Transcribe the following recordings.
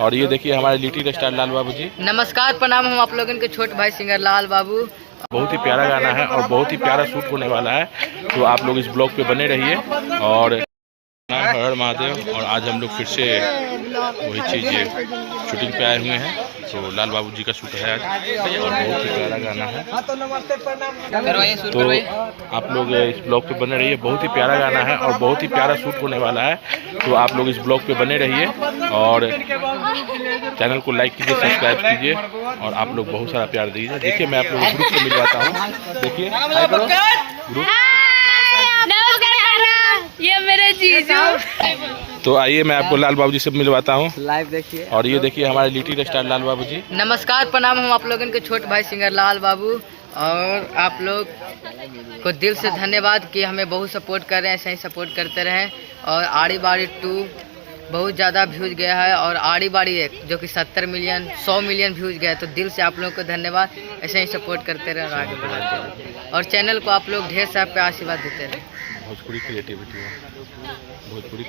और ये देखिए हमारे लिटिल स्टार लाल बाबू जी। नमस्कार प्रणाम, हम आप लोगों के छोटे भाई सिंगर लाल बाबू। बहुत ही प्यारा गाना है और बहुत ही प्यारा शूट होने वाला है, तो आप लोग इस ब्लॉग पे बने रहिए। और हर हर महादेव। और आज हम लोग फिर से वही चीज़ शूटिंग पे आए हुए हैं, तो लाल बाबू जी का शूट है आज और बहुत ही प्यारा गाना है, तो आप लोग इस ब्लॉग पे बने रहिए। बहुत ही प्यारा गाना है और बहुत ही प्यारा शूट होने वाला है, तो आप लोग इस ब्लॉग पे बने रहिए और चैनल को लाइक कीजिए, सब्सक्राइब कीजिए और आप लोग बहुत सारा प्यार दीजिए। देखिए मैं आप लोगों को ग्रुप से मिलवाता हूँ। देखिए ग्रुप, ये मेरे जीजू। तो आइए मैं आपको लाल बाबू जी से मिलवाता हूँ। लाइव देखिए। और ये देखिए हमारे लिटिल स्टार लाल बाबू जी। नमस्कार प्रणाम, हम आप लोगों के छोटे भाई सिंगर लाल बाबू। और आप लोग को दिल से धन्यवाद कि हमें बहुत सपोर्ट कर रहे हैं, ऐसे ही सपोर्ट करते रहें। और आड़ी बाड़ी 2 बहुत ज़्यादा व्यूज़ गया है और आड़ी बाड़ी 1 जो कि 70 मिलियन 100 मिलियन व्यूज़ गया है, तो दिल से आप लोगों को धन्यवाद। ऐसे ही सपोर्ट करते रहें और आगे बढ़ाते रहें और चैनल को आप लोग ढेर सारा पे आशीर्वाद देते रहें। भोजपुरी क्रिएटिविटी है, भोजपुरी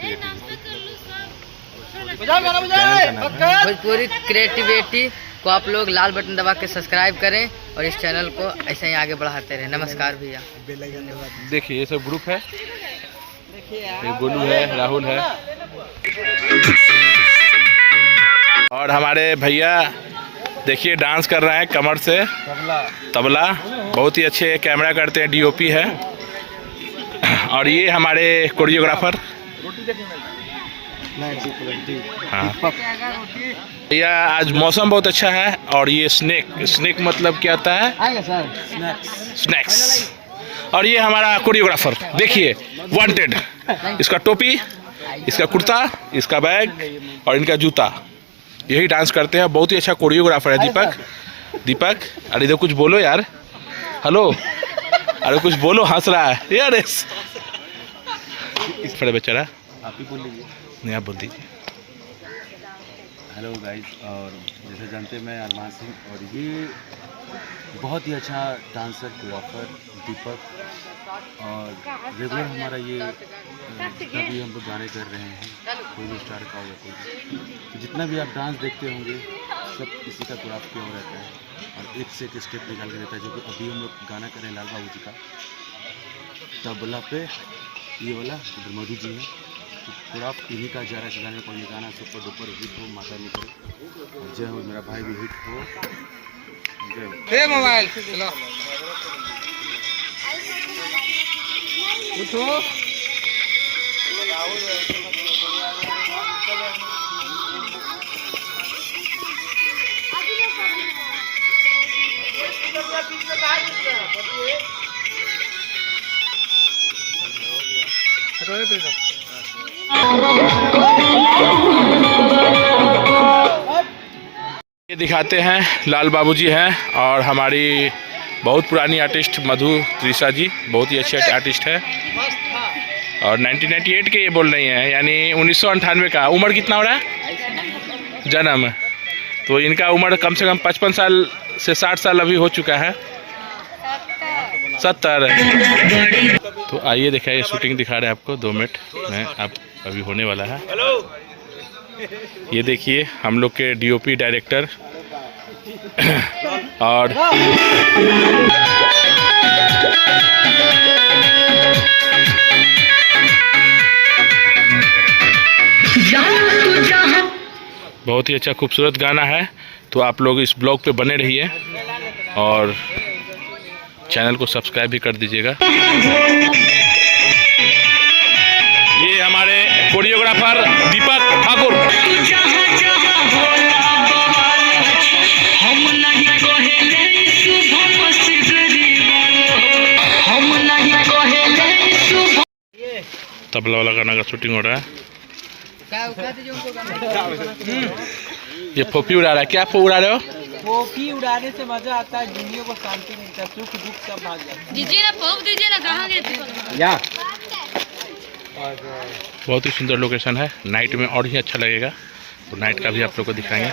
क्रिएटिविटी को आप लोग लाल बटन दबा के सब्सक्राइब करें और इस चैनल को ऐसे ही आगे बढ़ाते रहें। नमस्कार भैया। देखिए ये सब ग्रुप है, ये गोलू है, राहुल है और हमारे भैया देखिए डांस कर रहे हैं कमर से, तबला बहुत ही अच्छे कैमरा करते हैं, डीओपी है। और ये हमारे कोरियोग्राफर, हाँ भैया आज मौसम बहुत अच्छा है। और ये स्नैक मतलब क्या होता है? स्नैक्स। और ये हमारा कोरियोग्राफर देखिए, वांटेड, इसका टोपी, इसका कुर्ता, इसका बैग और इनका जूता, यही डांस करते हैं। बहुत ही अच्छा कोरियोग्राफर है दीपक। अरे इधर कुछ बोलो यार, हेलो, अरे कुछ बोलो, हंस रहा है यार इस पर बेचारा। आप ही बोल लीजिए। नहीं आप बोल दीजिए। हेलो गाइस, और जैसे जानते हैं मैं अरमान सिंह, और ये बहुत ही अच्छा डांसर कोरियोग्राफर दीपक, और रेगुलर हमारा ये तभी हम लोग गाने कर रहे हैं, कोई भी स्टार का हो या कोई, तो जितना भी आप डांस देखते होंगे सब किसी का कोरियोग्राफ किया हुआ रहता है और एक से एक स्टेप निकाल के देता है। जो कि अभी हम लोग गाना कर रहे हैं लाल बाबू जी का, तबला पे ये वाला उधर मधु जी है, तो कोरियोग्राफ इन्हीं का जा रहा है गाने को। ये गाना सुपर डुपर हिट हो, माता नहीं करे, और जय हो मेरा भाई भी हिट हो, जय हो। मोबाइल चलो उठो। ये दिखाते हैं लाल बाबू जी हैं और हमारी बहुत पुरानी आर्टिस्ट मधु त्रिषा जी, बहुत ही अच्छे आर्टिस्ट है और 1998 के ये बोल रही हैं, यानी 1998 का। उम्र कितना हो रहा है जन्म? तो इनका उम्र कम से कम 55 साल से 60 साल अभी हो चुका है, 70। तो आइए दिखाइए, शूटिंग दिखा रहे हैं आपको 2 मिनट में, अब अभी होने वाला है। ये देखिए हम लोग के डीओपी डायरेक्टर और बहुत ही अच्छा खूबसूरत गाना है, तो आप लोग इस ब्लॉग पे बने रहिए और चैनल को सब्सक्राइब भी कर दीजिएगा। ये हमारे कोरियोग्राफर दीपक ठाकुर। तबला वाला गाना का शूटिंग हो रहा है। ये फोफी उड़ा रहा है, क्या उड़ा रहे हो? फोफी उड़ाने से मजा आता है, दुनिया को शांति मिलता है, सुख दुख सब भाग जाता है। दीजिए ना, फोफ दीजिए ना, कहाँ गए? या बहुत ही सुंदर लोकेशन है, नाइट में और ही अच्छा लगेगा, तो नाइट का भी आप लोग को दिखाएंगे।